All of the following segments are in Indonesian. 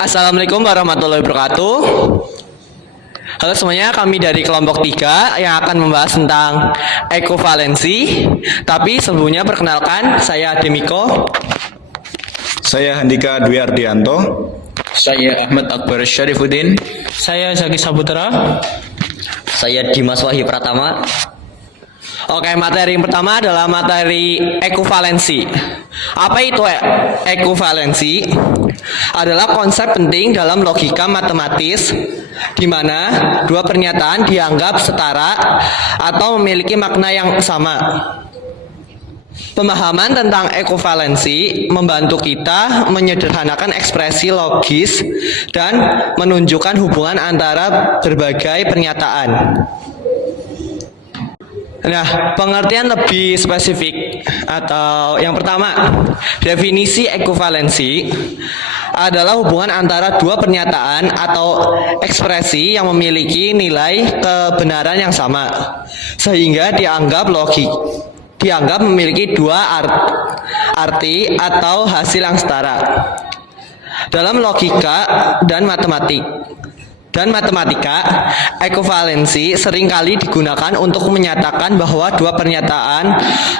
Assalamualaikum warahmatullahi wabarakatuh. Halo semuanya, kami dari kelompok 3 yang akan membahas tentang ekovalensi. Tapi sebelumnya perkenalkan, saya Demiko. Saya Handika Dwi Ardianto. Saya Ahmad Akbar Syarifuddin. Saya Zaki Saputra. Saya Dimas Wahyu Pratama. Oke, materi yang pertama adalah materi ekovalensi. Apa itu ekovalensi? Adalah konsep penting dalam logika matematis di mana dua pernyataan dianggap setara atau memiliki makna yang sama. Pemahaman tentang ekovalensi membantu kita menyederhanakan ekspresi logis dan menunjukkan hubungan antara berbagai pernyataan. Nah, pengertian lebih spesifik atau yang pertama, definisi ekovalensi adalah hubungan antara dua pernyataan atau ekspresi yang memiliki nilai kebenaran yang sama sehingga dianggap memiliki dua arti atau hasil yang setara. Dalam logika dan matematika, ekovalensi seringkali digunakan untuk menyatakan bahwa dua pernyataan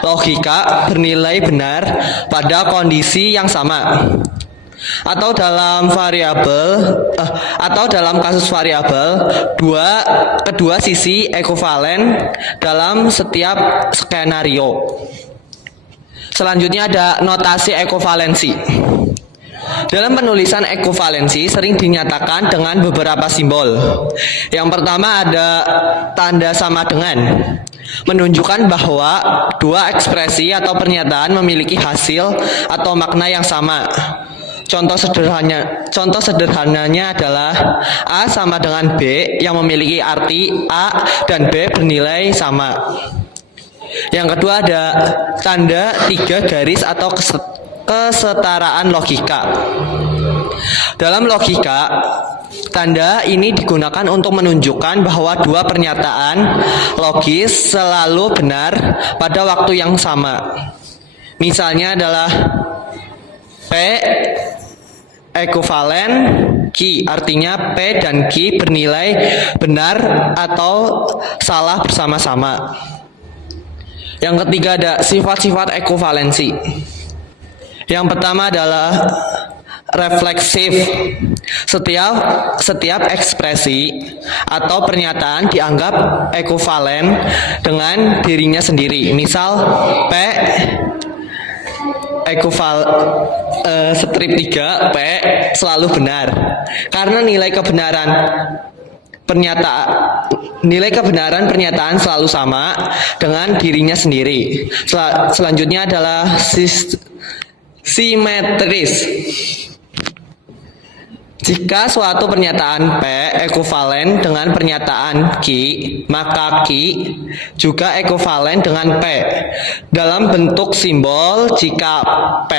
logika bernilai benar pada kondisi yang sama. Atau dalam kasus variabel, kedua sisi ekovalen dalam setiap skenario. Selanjutnya ada notasi ekovalensi. Dalam penulisan ekovalensi sering dinyatakan dengan beberapa simbol. Yang pertama ada tanda sama dengan, menunjukkan bahwa dua ekspresi atau pernyataan memiliki hasil atau makna yang sama. Contoh sederhananya adalah A sama dengan B yang memiliki arti A dan B bernilai sama. Yang kedua ada tanda 3 garis atau kesetaraan logika. Dalam logika, tanda ini digunakan untuk menunjukkan bahwa dua pernyataan logis selalu benar pada waktu yang sama. Misalnya adalah P ekovalen Q, artinya P dan Q bernilai benar atau salah bersama-sama. Yang ketiga ada sifat-sifat ekovalensi. Yang pertama adalah refleksif. Setiap ekspresi atau pernyataan dianggap ekovalen dengan dirinya sendiri. Misal P strip 3 P selalu benar karena nilai kebenaran pernyataan selalu sama dengan dirinya sendiri. Selanjutnya adalah simetris. Jika suatu pernyataan P ekovalen dengan pernyataan Q, maka Q juga ekovalen dengan P. Dalam bentuk simbol, jika P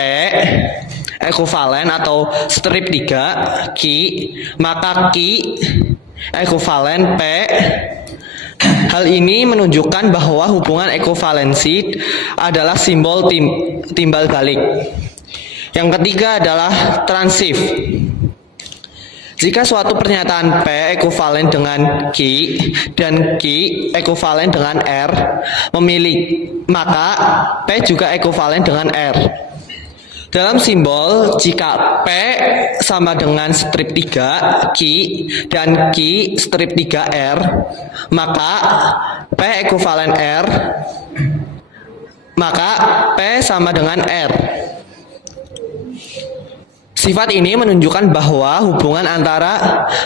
ekovalen atau strip 3 Q, maka Q ekovalen P. Hal ini menunjukkan bahwa hubungan ekovalensi adalah simbol timbal balik. Yang ketiga adalah transif. Jika suatu pernyataan P ekovalen dengan Q dan Q ekovalen dengan R, maka P juga ekovalen dengan R. Dalam simbol, jika P sama dengan strip 3 Q dan Q strip 3 R, maka P ekovalen R, maka P sama dengan R. Sifat ini menunjukkan bahwa hubungan antara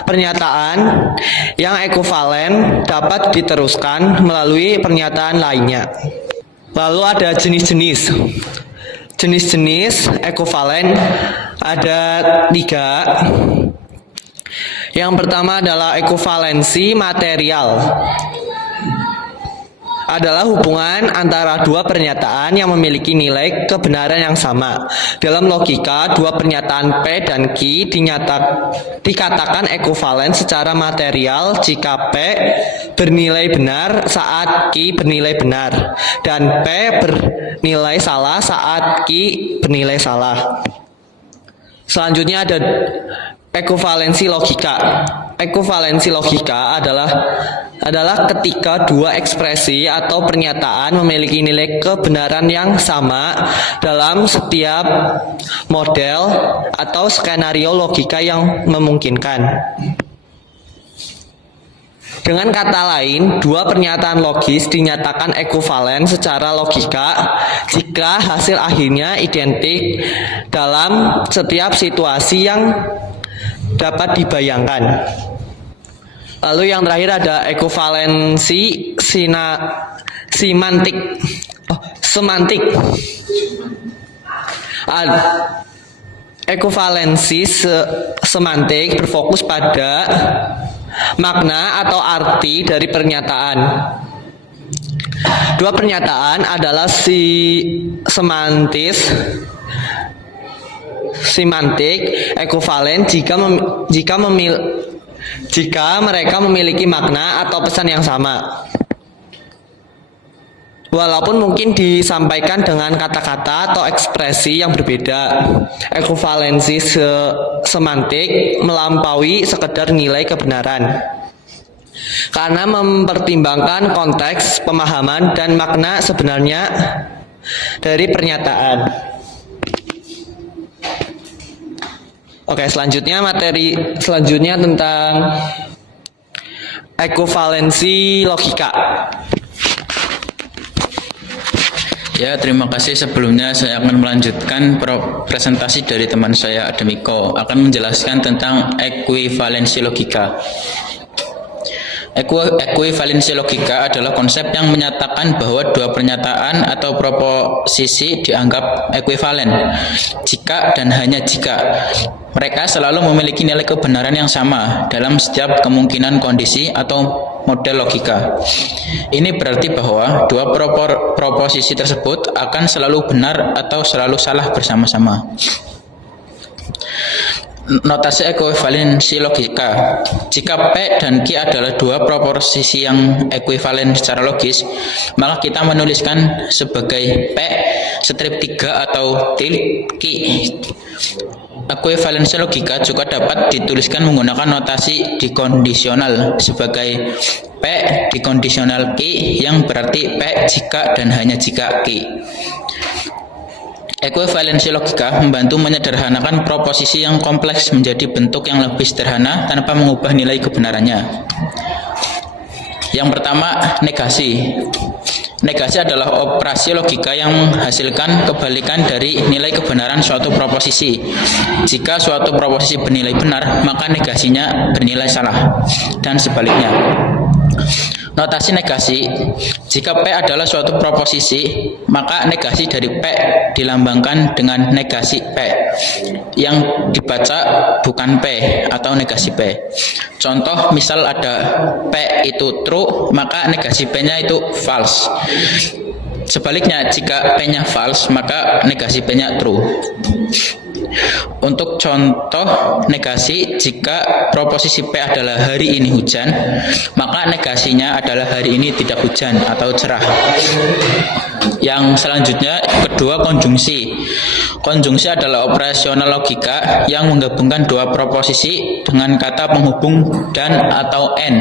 pernyataan yang ekovalen dapat diteruskan melalui pernyataan lainnya. Lalu ada jenis-jenis. Jenis-jenis ekovalen ada 3. Yang pertama adalah ekovalensi material. Adalah hubungan antara dua pernyataan yang memiliki nilai kebenaran yang sama. Dalam logika, dua pernyataan P dan Q dikatakan ekovalen secara material jika P bernilai benar saat Q bernilai benar dan P bernilai salah saat Q bernilai salah. Selanjutnya ada ekuivalensi logika. Ekuivalensi logika adalah ketika dua ekspresi atau pernyataan memiliki nilai kebenaran yang sama dalam setiap model atau skenario logika yang memungkinkan. Dengan kata lain, dua pernyataan logis dinyatakan ekuivalen secara logika jika hasil akhirnya identik dalam setiap situasi yang dapat dibayangkan. Lalu yang terakhir ada ekuivalensi semantik. Ekuivalensi semantik berfokus pada makna atau arti dari pernyataan. Dua pernyataan adalah semantik ekuivalen jika mereka memiliki makna atau pesan yang sama. Walaupun mungkin disampaikan dengan kata-kata atau ekspresi yang berbeda, ekuivalensi semantik melampaui sekedar nilai kebenaran. Karena mempertimbangkan konteks, pemahaman, dan makna sebenarnya dari pernyataan. Oke, materi selanjutnya tentang ekuivalensi logika. Ya, terima kasih. Sebelumnya saya akan melanjutkan presentasi dari teman saya Ademiko akan menjelaskan tentang ekuivalensi logika. Ekuivalensi logika adalah konsep yang menyatakan bahwa dua pernyataan atau proposisi dianggap ekuivalen jika dan hanya jika mereka selalu memiliki nilai kebenaran yang sama dalam setiap kemungkinan kondisi atau model logika. Ini berarti bahwa dua proposisi tersebut akan selalu benar atau selalu salah bersama-sama. Notasi ekuivalensi logika. Jika P dan Q adalah dua proposisi yang ekuivalen secara logis, maka kita menuliskan sebagai P strip 3 atau tilde Q. Ekuivalensi logika juga dapat dituliskan menggunakan notasi dikondisional sebagai P dikondisional Q yang berarti P jika dan hanya jika Q. Ekuivalensi logika membantu menyederhanakan proposisi yang kompleks menjadi bentuk yang lebih sederhana tanpa mengubah nilai kebenarannya. Yang pertama, negasi. Negasi adalah operasi logika yang menghasilkan kebalikan dari nilai kebenaran suatu proposisi. Jika suatu proposisi bernilai benar, maka negasinya bernilai salah, dan sebaliknya. Notasi negasi. Jika P adalah suatu proposisi, maka negasi dari P dilambangkan dengan negasi P yang dibaca bukan P atau negasi P. Contoh, misal ada P itu true, maka negasi P-nya itu false. Sebaliknya, jika P-nya false, maka negasi P-nya true. Untuk contoh negasi, jika proposisi P adalah hari ini hujan, maka negasinya adalah hari ini tidak hujan atau cerah. Yang selanjutnya, kedua, konjungsi. Konjungsi adalah operasional logika yang menggabungkan dua proposisi dengan kata penghubung dan atau N.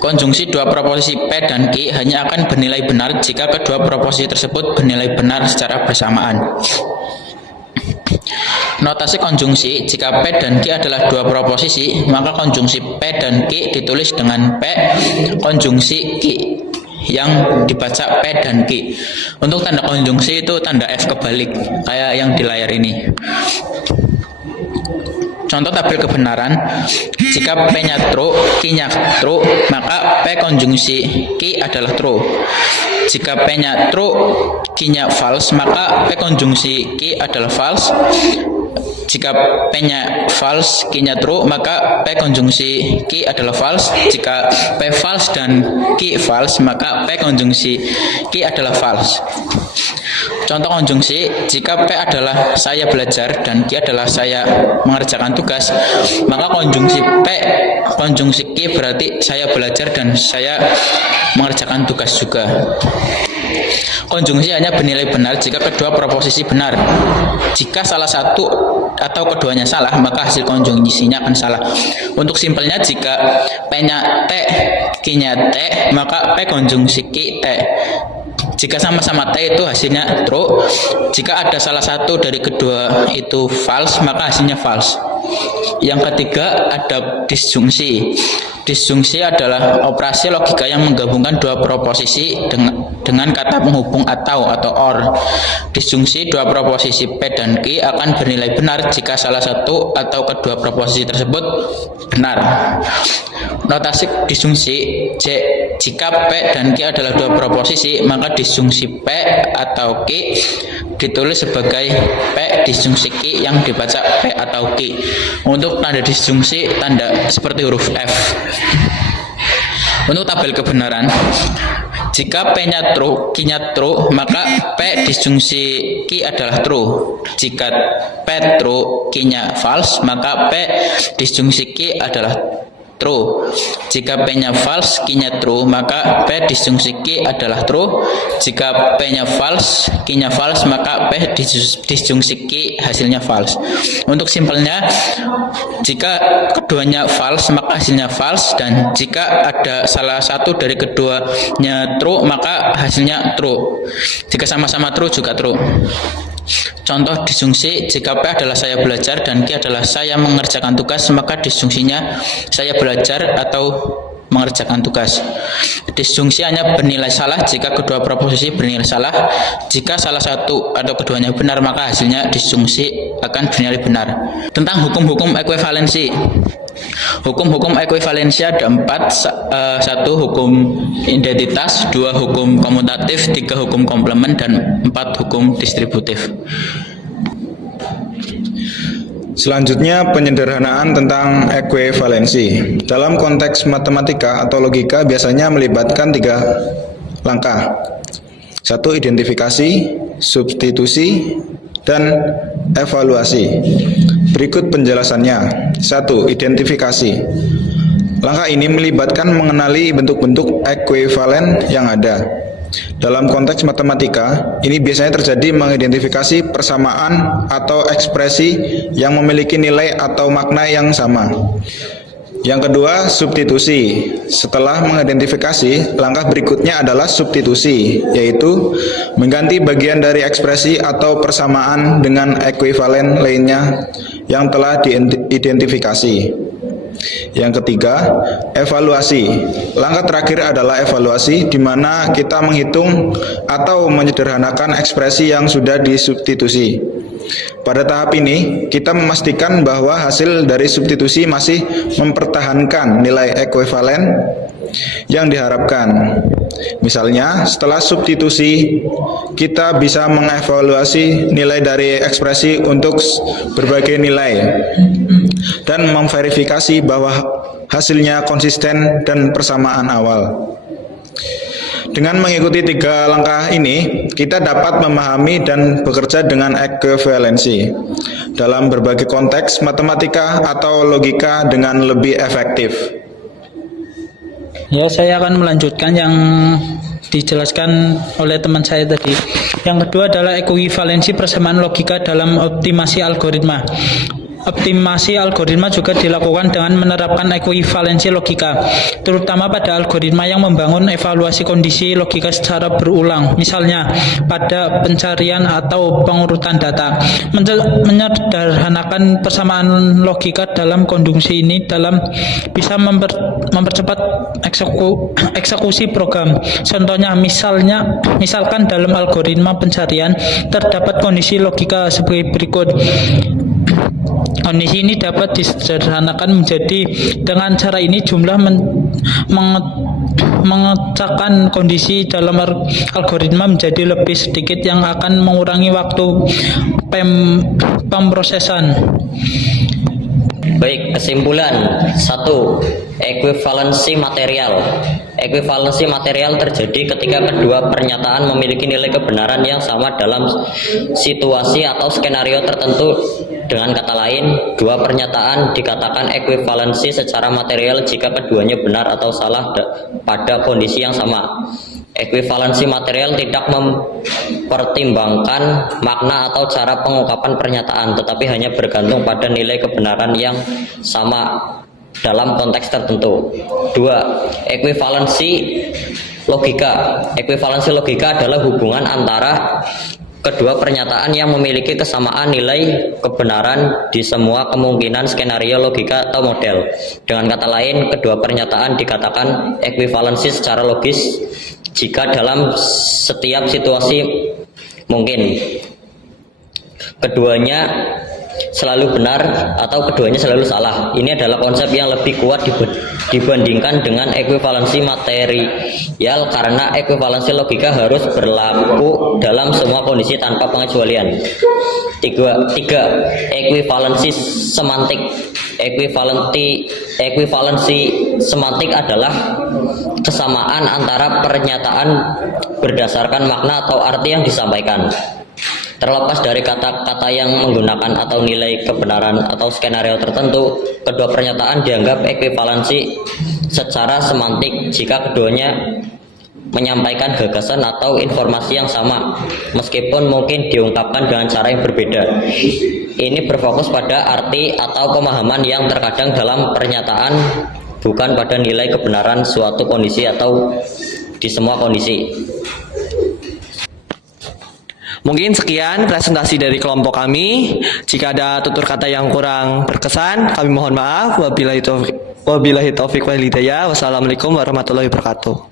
Konjungsi dua proposisi P dan Q hanya akan bernilai benar jika kedua proposisi tersebut bernilai benar secara bersamaan. Notasi konjungsi. Jika P dan Q adalah dua proposisi, maka konjungsi P dan Q ditulis dengan P konjungsi Q yang dibaca P dan Q. Untuk tanda konjungsi itu tanda F kebalik, kayak yang di layar ini. Contoh tabel kebenaran, jika P-nya true, Q-nya true, maka P konjungsi Q adalah true. Jika P-nya true, Q-nya false, maka P konjungsi Q adalah false. Jika P-nya false, Q-nya true, maka P konjungsi Q adalah false. Jika P false dan Q false, maka P konjungsi Q adalah false. Contoh konjungsi, jika P adalah saya belajar dan Q adalah saya mengerjakan tugas, maka konjungsi P konjungsi Q berarti saya belajar dan saya mengerjakan tugas juga. Konjungsi hanya bernilai benar jika kedua proposisi benar. Jika salah satu atau keduanya salah, maka hasil konjungsinya akan salah. Untuk simpelnya, jika P-nya T, Q-nya T, maka P konjungsi Q T. Jika sama-sama T itu hasilnya true. Jika ada salah satu dari kedua itu false, maka hasilnya false. Yang ketiga ada disjungsi. Disjungsi adalah operasi logika yang menggabungkan dua proposisi dengan kata penghubung atau or. Disjungsi dua proposisi P dan Q akan bernilai benar jika salah satu atau kedua proposisi tersebut benar. Notasi disjungsi jika P dan Q adalah dua proposisi, maka disjungsi P atau Q ditulis sebagai P disjungsi Q yang dibaca P atau Q. Untuk tanda disjungsi, tanda seperti huruf F. Untuk tabel kebenaran, jika P-nya true, Q-nya true, maka P disjungsi Q adalah true. Jika P true, Q-nya false, maka P disjungsi Q adalah true. Jika P-nya false, Q-nya true, maka P disjungsi Q adalah true. Jika P-nya false, Q-nya false, maka P disjungsi Q hasilnya false. Untuk simpelnya, jika keduanya false, maka hasilnya false, dan jika ada salah satu dari keduanya true, maka hasilnya true. Jika sama-sama true juga true. Contoh disjungsi, jika P adalah saya belajar dan Q adalah saya mengerjakan tugas, maka disjungsinya saya belajar atau mengerjakan tugas. Disjungsi hanya bernilai salah jika kedua proposisi bernilai salah. Jika salah satu atau keduanya benar, maka hasilnya disjungsi akan bernilai benar. Tentang hukum-hukum ekuivalensi. Hukum-hukum ekuivalensi ada 4. 1 hukum identitas, 2 hukum komutatif, 3 hukum komplement, dan 4 hukum distributif. Selanjutnya, penyederhanaan tentang ekuivalensi. Dalam konteks matematika atau logika biasanya melibatkan 3 langkah. 1. Identifikasi, substitusi, dan evaluasi. Berikut penjelasannya. 1. Identifikasi. Langkah ini melibatkan mengenali bentuk-bentuk ekuivalen yang ada. Dalam konteks matematika, ini biasanya terjadi mengidentifikasi persamaan atau ekspresi yang memiliki nilai atau makna yang sama. Yang kedua, substitusi. Setelah mengidentifikasi, langkah berikutnya adalah substitusi, yaitu mengganti bagian dari ekspresi atau persamaan dengan ekuivalen lainnya yang telah diidentifikasi. Yang ketiga, evaluasi. Langkah terakhir adalah evaluasi, di mana kita menghitung atau menyederhanakan ekspresi yang sudah disubstitusi. Pada tahap ini, kita memastikan bahwa hasil dari substitusi masih mempertahankan nilai ekuivalen yang diharapkan. Misalnya, setelah substitusi, kita bisa mengevaluasi nilai dari ekspresi untuk berbagai nilai dan memverifikasi bahwa hasilnya konsisten dan persamaan awal. Dengan mengikuti 3 langkah ini, kita dapat memahami dan bekerja dengan ekuivalensi dalam berbagai konteks matematika atau logika dengan lebih efektif. Ya, saya akan melanjutkan yang dijelaskan oleh teman saya tadi. Yang kedua adalah ekuivalensi persamaan logika dalam optimasi algoritma. Optimasi algoritma juga dilakukan dengan menerapkan ekuivalensi logika, terutama pada algoritma yang membangun evaluasi kondisi logika secara berulang, misalnya pada pencarian atau pengurutan data. Menyederhanakan persamaan logika dalam konjungsi ini bisa mempercepat eksekusi program. Contohnya, misalkan dalam algoritma pencarian terdapat kondisi logika sebagai berikut. Kondisi ini dapat disederhanakan menjadi, dengan cara ini jumlah mengecakkan kondisi dalam algoritma menjadi lebih sedikit yang akan mengurangi waktu pemrosesan. Baik, kesimpulan. 1. Ekuivalensi material. Ekuivalensi material terjadi ketika kedua pernyataan memiliki nilai kebenaran yang sama dalam situasi atau skenario tertentu. Dengan kata lain, dua pernyataan dikatakan ekuivalensi secara material jika keduanya benar atau salah pada kondisi yang sama. Ekuivalensi material tidak mempertimbangkan makna atau cara pengungkapan pernyataan, tetapi hanya bergantung pada nilai kebenaran yang sama dalam konteks tertentu. 2. Ekuivalensi logika. Ekuivalensi logika adalah hubungan antara kedua pernyataan yang memiliki kesamaan nilai kebenaran di semua kemungkinan skenario logika atau model. Dengan kata lain, kedua pernyataan dikatakan ekuivalensi secara logis jika dalam setiap situasi mungkin keduanya selalu benar atau keduanya selalu salah. Ini adalah konsep yang lebih kuat dibandingkan dengan ekuivalensi material karena ekuivalensi logika harus berlaku dalam semua kondisi tanpa pengecualian. 3. Ekuivalensi semantik. Ekuivalensi semantik adalah kesamaan antara pernyataan berdasarkan makna atau arti yang disampaikan. Terlepas dari kata-kata yang menggunakan atau nilai kebenaran atau skenario tertentu, kedua pernyataan dianggap ekuivalensi secara semantik jika keduanya menyampaikan gagasan atau informasi yang sama, meskipun mungkin diungkapkan dengan cara yang berbeda. Ini berfokus pada arti atau pemahaman yang terkadang dalam pernyataan, bukan pada nilai kebenaran suatu kondisi atau di semua kondisi. Mungkin sekian presentasi dari kelompok kami. Jika ada tutur kata yang kurang berkesan, kami mohon maaf. Wabillahi taufiq wal hidayah. Wassalamualaikum warahmatullahi wabarakatuh.